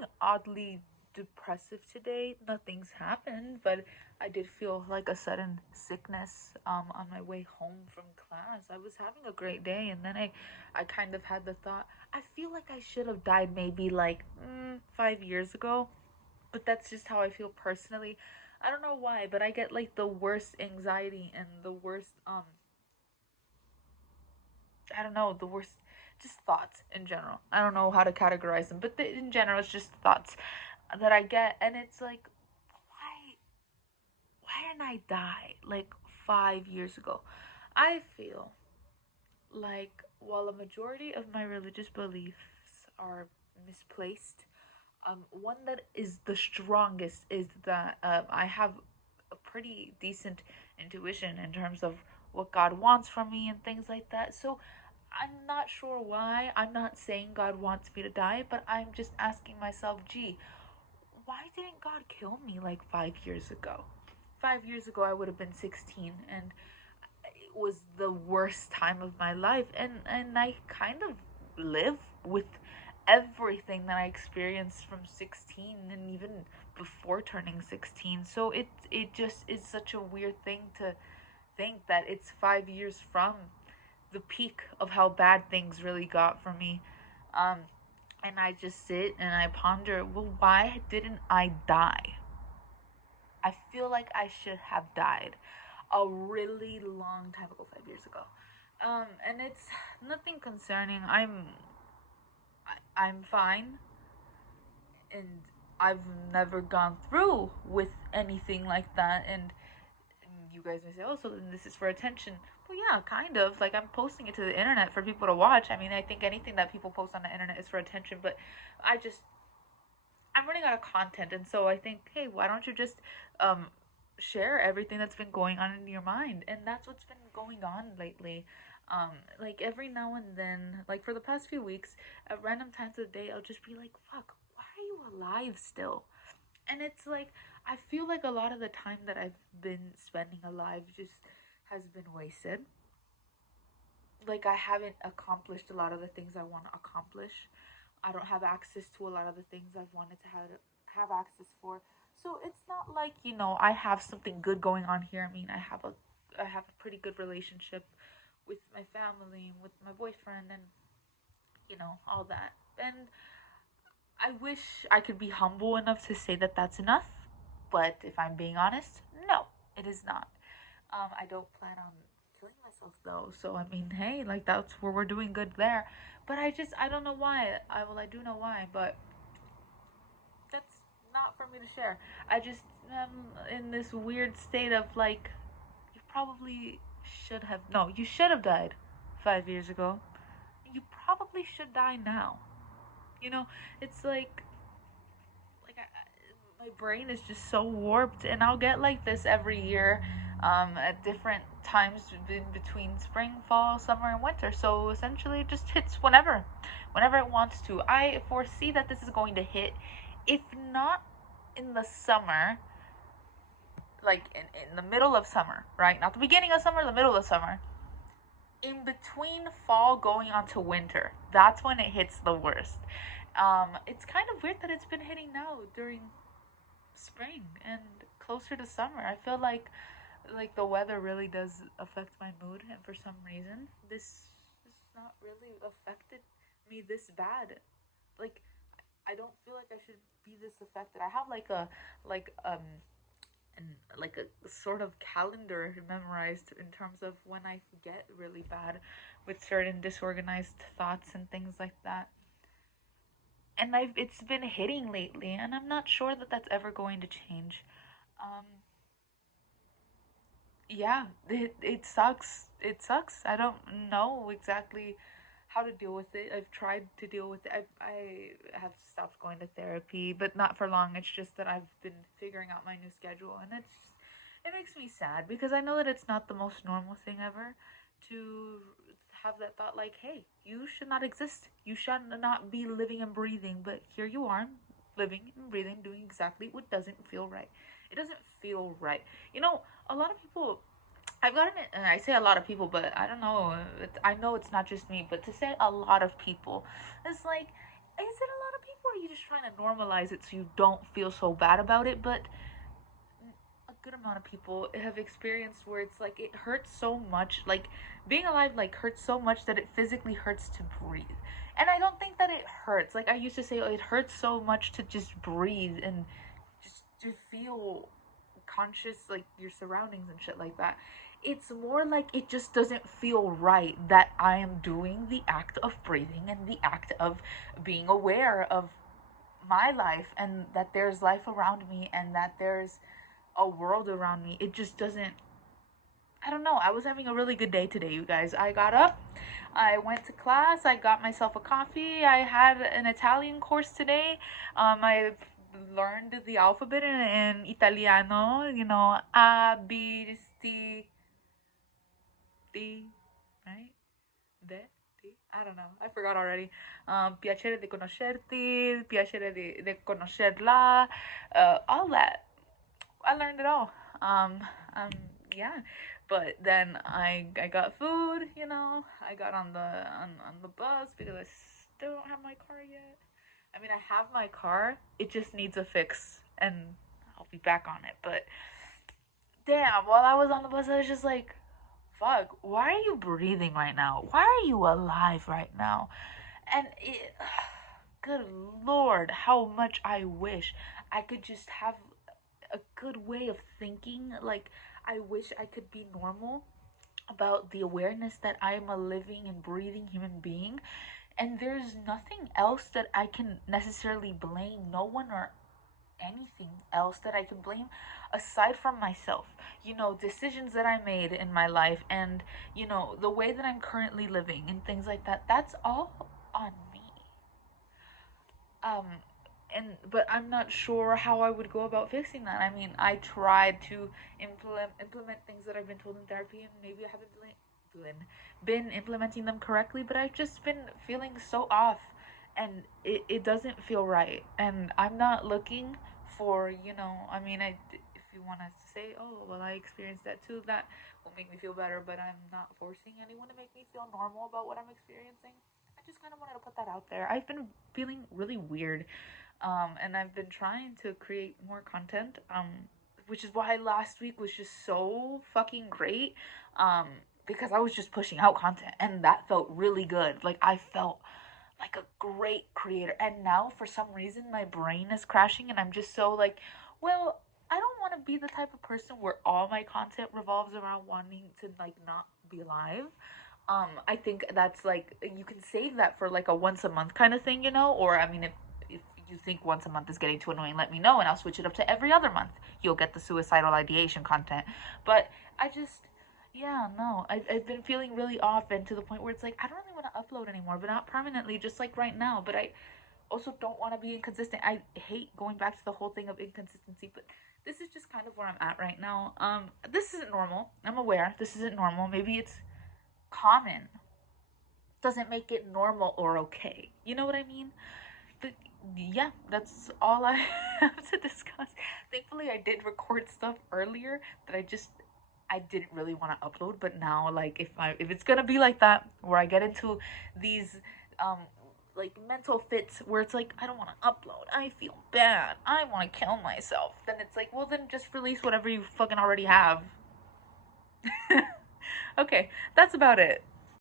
feeling oddly depressive today. Nothing's happened, but I did feel like a sudden sickness on my way home from class. I was having a great day, and then I kind of had the thought, I feel like I should have died maybe like 5 years ago, but that's just how I feel personally. I don't know why, but I get like the worst anxiety and the worst I don't know, the worst just thoughts in general. I don't know how to categorize them, but in general it's just thoughts that I get, and it's like, why didn't I die like 5 years ago? I feel like while a majority of my religious beliefs are misplaced, one that is the strongest is that I have a pretty decent intuition in terms of what God wants from me and things like that. So I'm not sure why. I'm not saying God wants me to die, but I'm just asking myself, gee, why didn't God kill me like 5 years ago? 5 years ago, I would have been 16, and it was the worst time of my life. And I kind of live with everything that I experienced from 16 and even before turning 16. So it just is such a weird thing to think that it's 5 years from the peak of how bad things really got for me. Um, and I just sit and I ponder, well, why didn't I die? I feel like I should have died a really long time ago, 5 years ago. And it's nothing concerning. I'm fine, and I've never gone through with anything like that. And you guys may say, oh, so then this is for attention. Well, yeah, kind of. Like, I'm posting it to the internet for people to watch. I mean, I think anything that people post on the internet is for attention, but I just I'm running out of content, and so I think, hey, why don't you just um share everything that's been going on in your mind? And that's what's been going on lately. Like every now and then, like for the past few weeks, at random times of the day, I'll just be like, fuck, why are you alive still? And it's like I feel like a lot of the time that I've been spending alive just has been wasted. Like I haven't accomplished a lot of the things I want to accomplish. I don't have access to a lot of the things I've wanted to have access for. So it's not like, I have something good going on here. I mean, I have a pretty good relationship with my family and with my boyfriend and all that. And I wish I could be humble enough to say that that's enough, but if I'm being honest, no, it is not. I don't plan on killing myself though. So I mean, hey, like that's where we're doing good there. But I don't know why. I do know why, but that's not for me to share. I just am in this weird state of like, you probably should have. No, you should have died 5 years ago. You probably should die now. You know, it's like my brain is just so warped, and I'll get like this every year, at different times in between spring, fall, summer, and winter. So essentially, it just hits whenever it wants to. I foresee that this is going to hit, if not in the summer, like in the middle of summer, right? Not the beginning of summer, the middle of summer. In between fall going on to winter, that's when it hits the worst. It's kind of weird that it's been hitting now during spring and closer to summer. I feel like the weather really does affect my mood, and for some reason this has not really affected me this bad. Like I don't feel like I should be this affected. I have like and like a sort of calendar memorized in terms of when I get really bad with certain disorganized thoughts and things like that. And it's been hitting lately, and I'm not sure that that's ever going to change. Um, yeah, it sucks. It sucks. I don't know exactly how to deal with it. I've tried to deal with it. I have stopped going to therapy, but not for long. It's just that I've been figuring out my new schedule, and it makes me sad because I know that it's not the most normal thing ever to have that thought like, hey, you should not exist. You should not be living and breathing, but here you are, living and breathing, doing exactly what doesn't feel right. It doesn't feel right. A lot of people I've gotten it, and I say a lot of people, but I don't know. I know it's not just me, but to say a lot of people, it's like, is it a lot of people, or are you just trying trying to normalize it so you don't feel so bad about it, but a good amount of people have experienced where it's like it hurts so much, like being alive like hurts so much that it physically hurts to breathe. And I don't think that it hurts. Like I used to say, oh, it hurts so much to just breathe and just to feel conscious, like your surroundings and shit like that. It's more like it just doesn't feel right that I am doing the act of breathing and the act of being aware of my life and that there's life around me and that there's a world around me. It just doesn't. I don't know. I was having a really good day today, you guys. I got up, I went to class, I got myself a coffee. I had an Italian course today. I learned the alphabet in Italiano. You know, A, B, C, D, right? De, D. I don't know. I forgot already. Piacere di conoscerti, piacere di conoscerla, all that. I learned it all. Yeah. But then I got food, you know. I got on the bus because I still don't have my car yet. I mean, I have my car. It just needs a fix, and I'll be back on it. But damn, while I was on the bus, I was just like, fuck, why are you breathing right now? Why are you alive right now? And it, good lord, how much I wish I could just have a good way of thinking. Like, I wish I could be normal about the awareness that I am a living and breathing human being, and there's nothing else that I can necessarily blame, no one or anything else that I can blame aside from myself. You know, decisions that I made in my life and, you know, the way that I'm currently living and things like that, that's all on me. Um, but I'm not sure how I would go about fixing that. I mean, I tried to implement things that I've been told in therapy, and maybe I haven't been implementing them correctly, but I've just been feeling so off, and it doesn't feel right. And I'm not looking for, you know, I mean, if you want us to say, oh, well, I experienced that too, that will make me feel better, but I'm not forcing anyone to make me feel normal about what I'm experiencing. I just kind of wanted to put that out there. I've been feeling really weird, and I've been trying to create more content, which is why last week was just so fucking great, because I was just pushing out content, and that felt really good. Like, I felt like a great creator, and now for some reason my brain is crashing, and I'm just so like, well, I don't want to be the type of person where all my content revolves around wanting to like not be live. I think that's like, you can save that for like a once a month kind of thing, you know? Or I mean, if you think once a month is getting too annoying, let me know and I'll switch it up to every other month. You'll get the suicidal ideation content. But I just, yeah, no, I've been feeling really off, and to the point where it's like, I don't really want to upload anymore, but not permanently, just like right now. But I also don't want to be inconsistent. I hate going back to the whole thing of inconsistency, but this is just kind of where I'm at right now. This isn't normal. I'm aware this isn't normal. Maybe it's common doesn't make it normal or okay. You know what I mean? But yeah, that's all I have to discuss. Thankfully, I did record stuff earlier that I didn't really want to upload, but now like if it's gonna be like that where I get into these like mental fits where it's like I don't want to upload, I feel bad, I want to kill myself, then it's like, well, then just release whatever you fucking already have. Okay, that's about it.